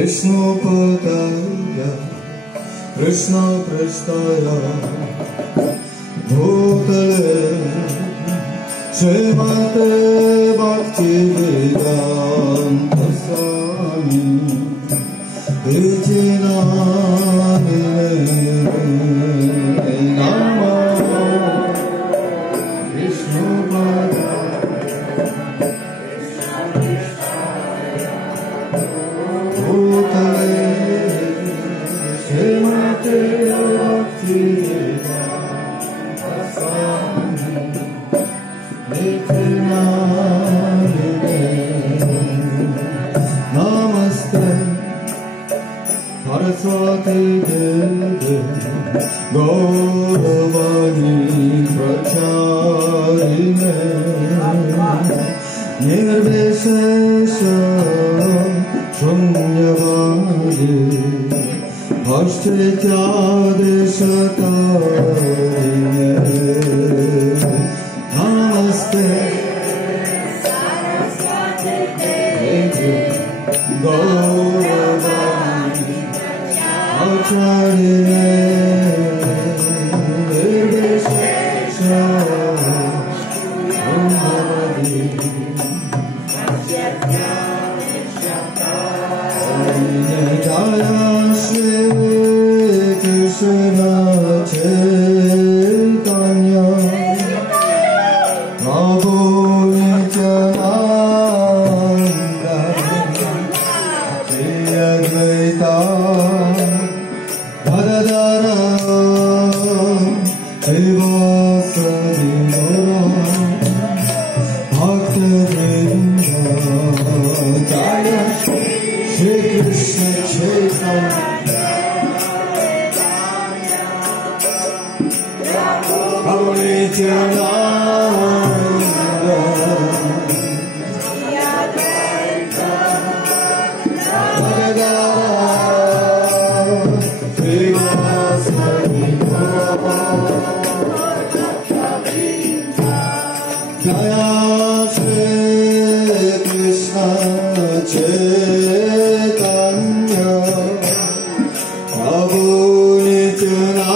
विष्णुपतय कृष्णपृष्ठाय भूतले श्रीमते भक्तिवेदान्त स्वामी इति नामिने नमः विष्णुपतये भूतले श्रीमते भक्तिवेदान्त स्वामी इति नामिने नमस्ते सरस्वती देवी गौरवाणी प्रचारिणे निर्विशेष शून्यवादी भष्टादेशतारिणे नमस्ते सरस्वती गौरवाणी प्रचारिणे निर्विशेष शून्यवादी जय श्री कृष्ण चैतन्य प्रभु नित्यानंद श्री अद्वैत गदाधर श्रीवासदि भक्तवृंद जय श्री कृष्ण चैतन्य प्रभु नित्यानंद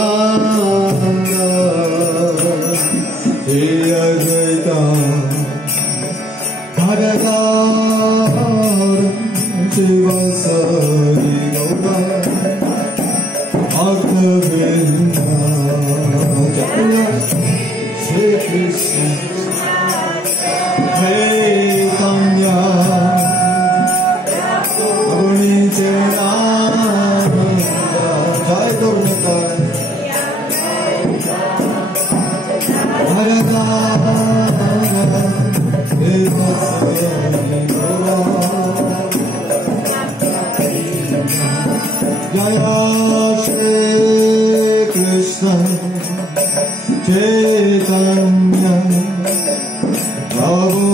जय श्री कृष्ण चैतन्य प्रभु नित्यानंद श्री अद्वैत गदाधर श्रीवासदि भक्तवृंद जय श्री कृष्ण चैतन्य प्रभु नित्यानंद जय दुर्गाधर जय श्री कृष्ण चैतन्य प्रभु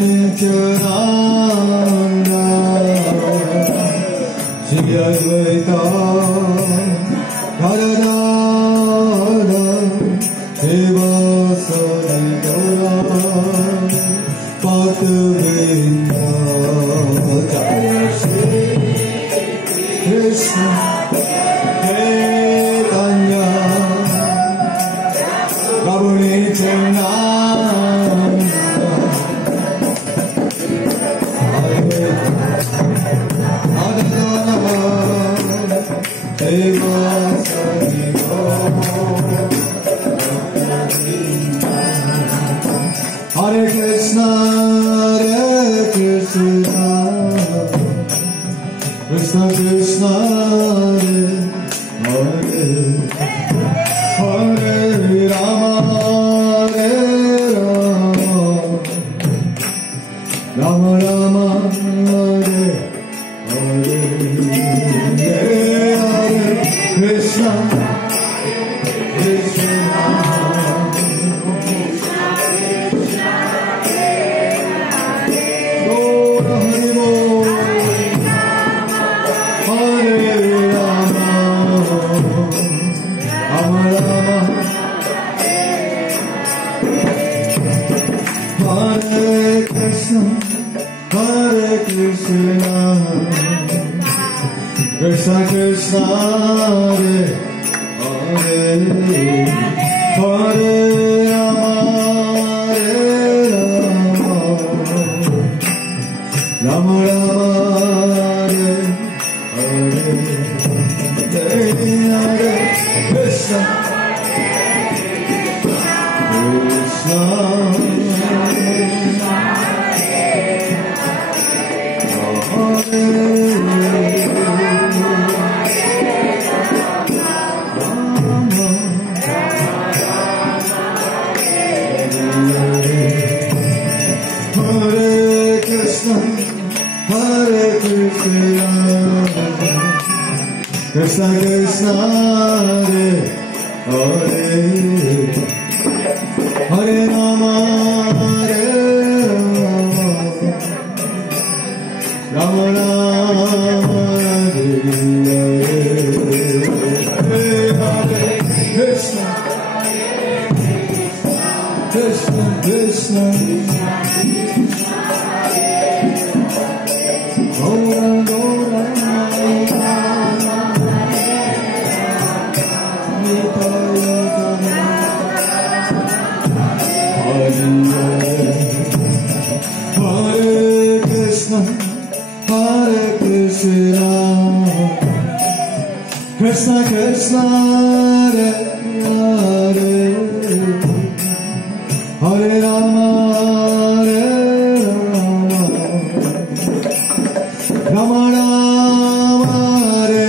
नित्यानंद श्री अद्वैत गदाधर श्रीवासदि भक्तवृंद जय श्री कृष्ण चैतन्य प्रभु नित्यानंद श्रीवासदि हरे Krishna Krishna Krishna Hare Hare Ram Ram Ram Hare Hare Hare Krishna Krishna Hare Krishna Krishna Krishna Hare Hare Hare Rama Rama Rama Hare Hare Hare Krishna Krishna Krishna Krishna Hare Hare Hare Rama Rama Rama Hare Krishna Krishna Krishna Gaura Gaura Hare Krishna Krishna Krishna Hare Hare Hare Rama Rama Rama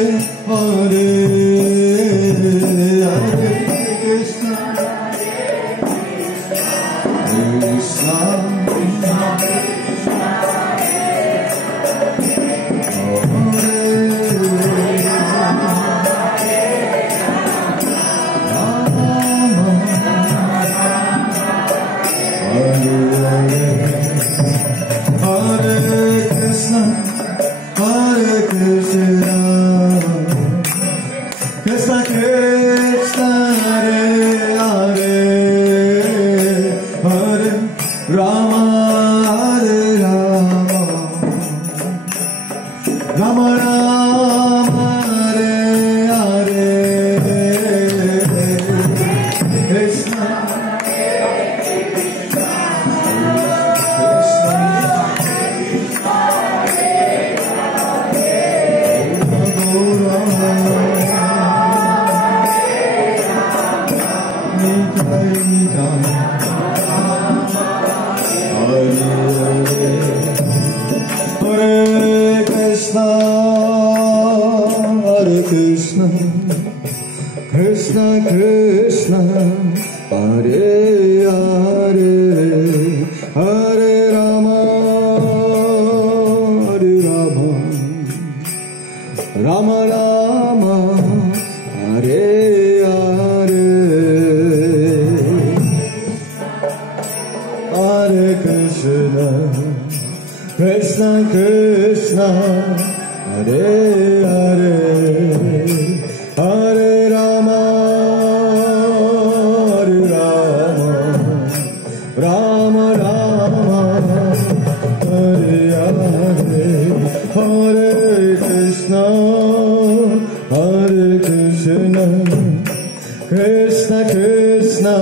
Hare Hare Hare Krishna Krishna Krishna Krishna Hare Hare Hare Rama Rama Rama Hare Hare Hare Krishna Krishna Krishna Hare Hare Hare Rama Rama Rama Hare Hare Hare Krishna Krishna Krishna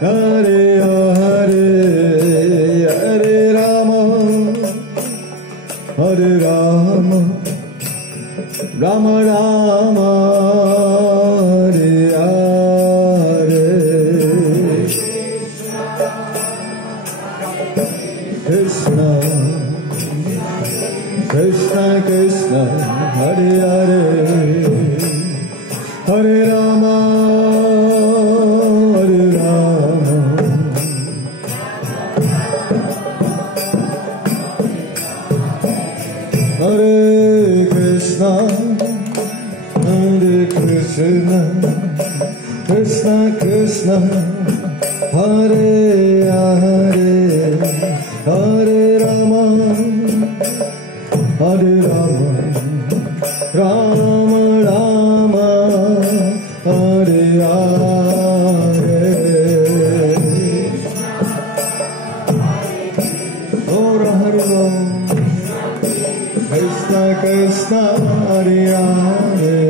Hare Hare Hare Rama Rama Rama Hare Hare Krishna Krishna Krishna Hare Hare Hare Rama Hare Krishna Krishna Krishna Hare Hare Hare Rama Rama Rama Hare Hare Hare Hare Krishna Krishna Hare Hare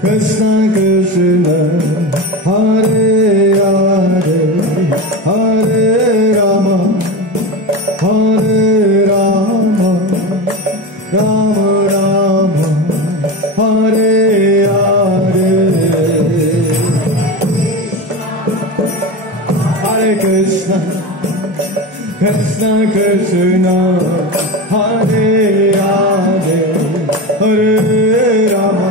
Krishna Krishna Hare Hare Hare Rama Hare Rama Rama Rama Hare Hare Hare Krishna Krishna Krishna Hare Hare Hare Rama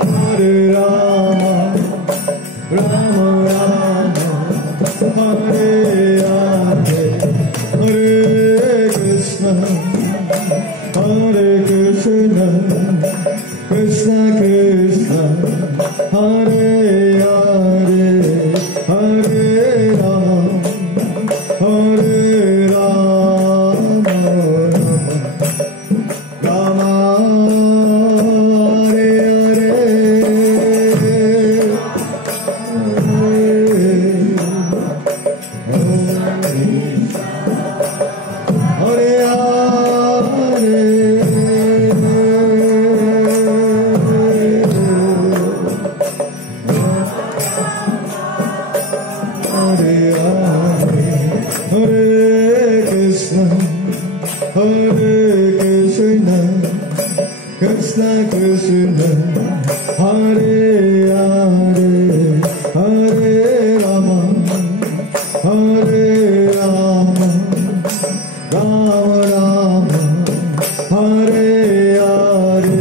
Hare Rama Rama Rama Hare Hare Hare Krishna Krishna Krishna Hare Hare Hare Rama Hare Rama Rama Krishna Krishna Hare Hare Hare Rama Hare Rama Rama Rama Hare Hare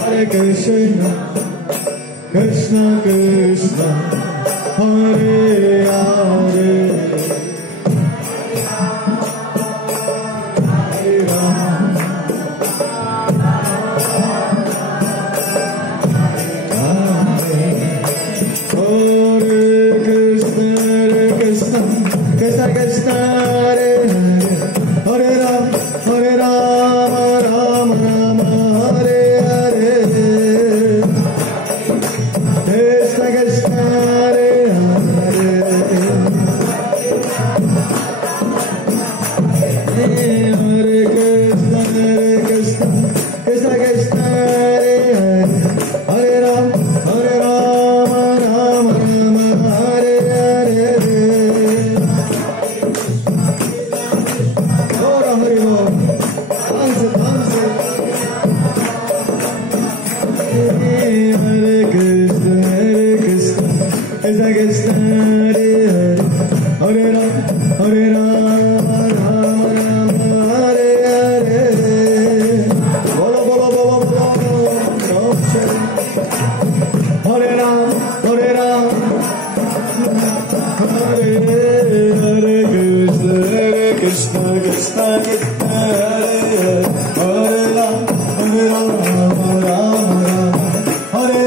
Hare Krishna Krishna Krishna Hare Hare Krishna Krishna Hare Hare Hare Rama Rama Rama Hare Hare Krishna Krishna Hare Hare Hare Krishna Krishna Krishna Hare Hare Hare Rama Rama Rama Hare Hare Krishna Krishna Hare Hare Hare Rama Rama Rama Hare Hare Bolo Bolo Bolo Bolo Hare Rama Hare Rama Hare Hare Krishna Krishna Krishna Hare Hare Rama Rama Hare Hare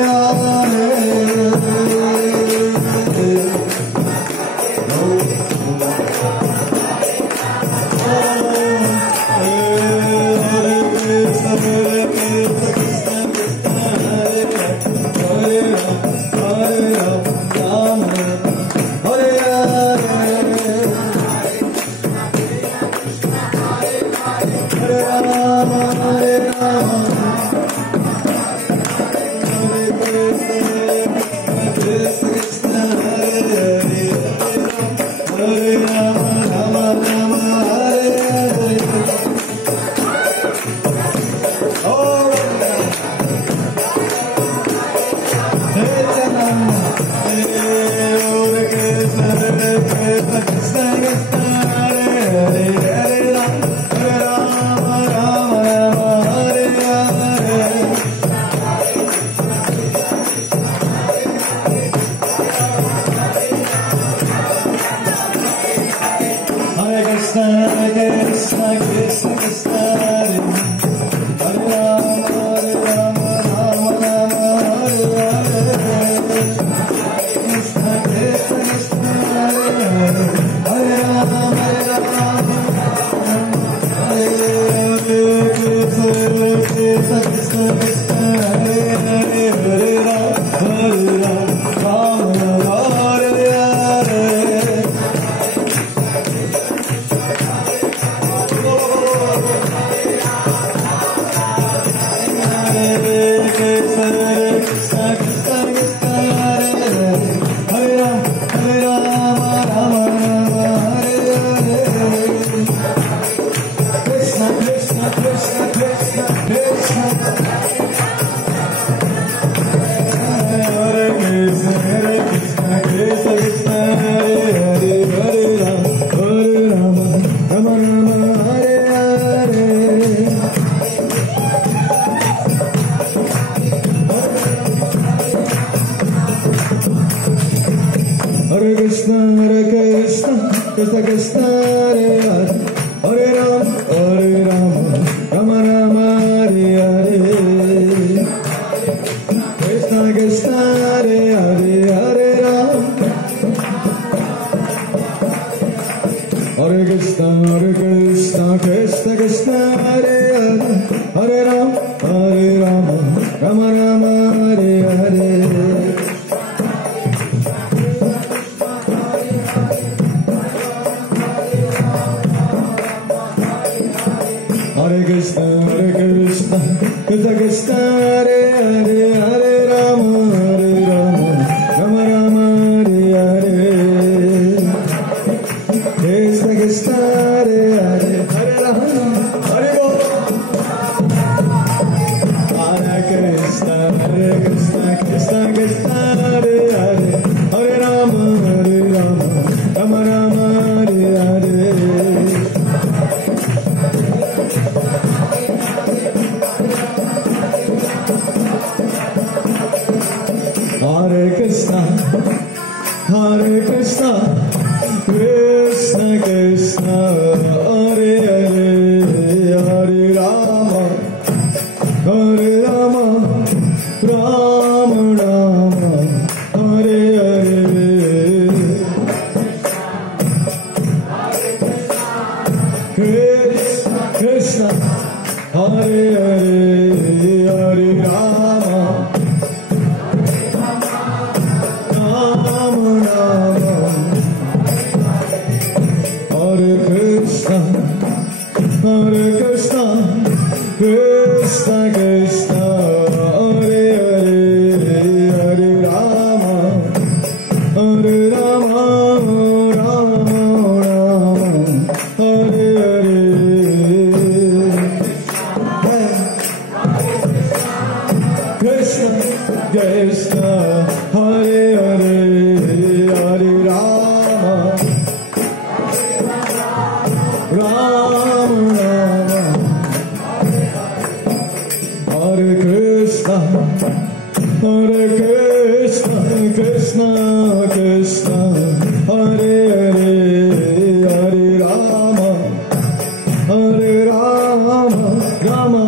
Krishna, Krishna Krishna, Hare Hare, Hare Rama, Rama Rama, Hare Hare. Krishna Krishna, Hare Hare, Hare Rama. Hare Krishna, Krishna Krishna, Hare Hare, Hare Rama, Rama Rama, Hare Hare. Hare Krishna, Krishna Krishna, Hare Hare, Hare Rama, Rama Rama, Hare Hare. Krishna Krishna, Hare Hare, Hare Rama, Hare Bol. Hare Krishna, Krishna Krishna, Hare Hare, Hare Rama, Rama Rama, Hare Hare. Hare Krishna, Krishna Krishna, Hare Hare, Hare Rama, Rama Rama, Hare Hare. Krishna, Hare Hare, Hare Rama, Hare Krishna, Krishna Krishna, Hare Hare, Hare Rama, Rama Rama, Hare Hare. Krishna Krishna, Hare Hare, Hare Rama, Rama Hare Krishna, Krishna Krishna, Hare Hare, Hare Rama, Rama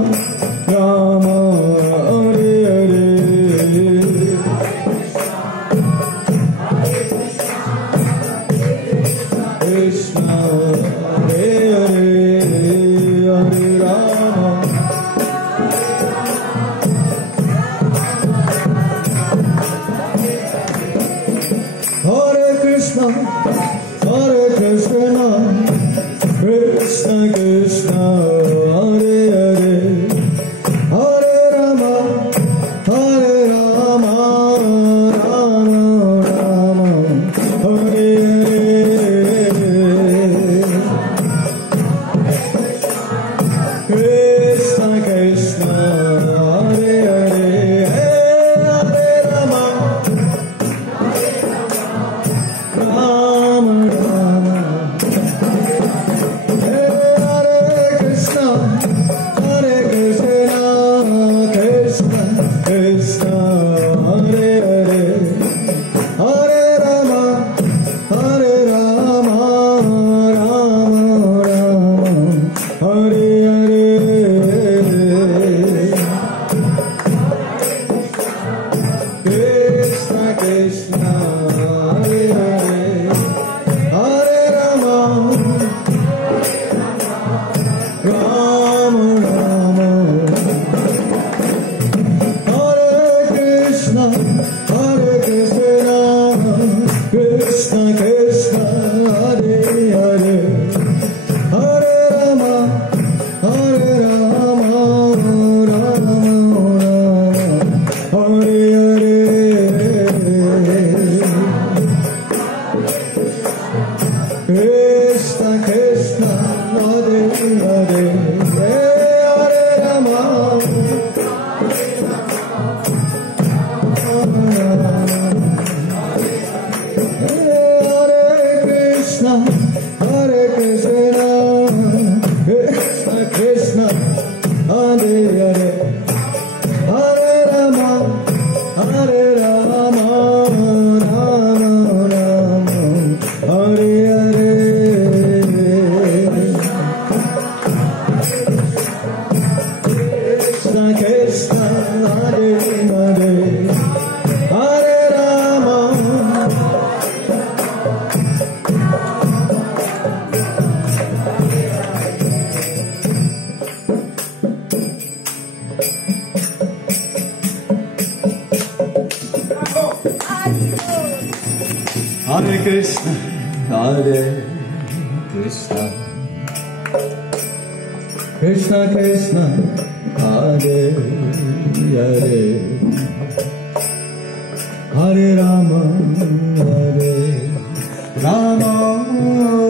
Rama, Hare Hare. Krishna, Hare Hare, Hare Rama. Hare Krishna, Krishna Krishna, Hare Hare, Hare Rama, Rama Rama, Hare Hare. Krishna Krishna, Hare Hare, Hare Rama, Rama Rama, Hare Krishna, Krishna Krishna, Hare Hare, Hare Rama, Rama Rama, Hare Hare. Krishna Krishna, Hare Hare, Hare Rama, Rama Rama, Hare Krishna, Krishna Krishna, Hare Hare, Hare Rama, Rama Rama, Hare Hare. Hare Krishna, Hare Krishna, Krishna Krishna, Hare Hare, Hare Rama, Hare Rama.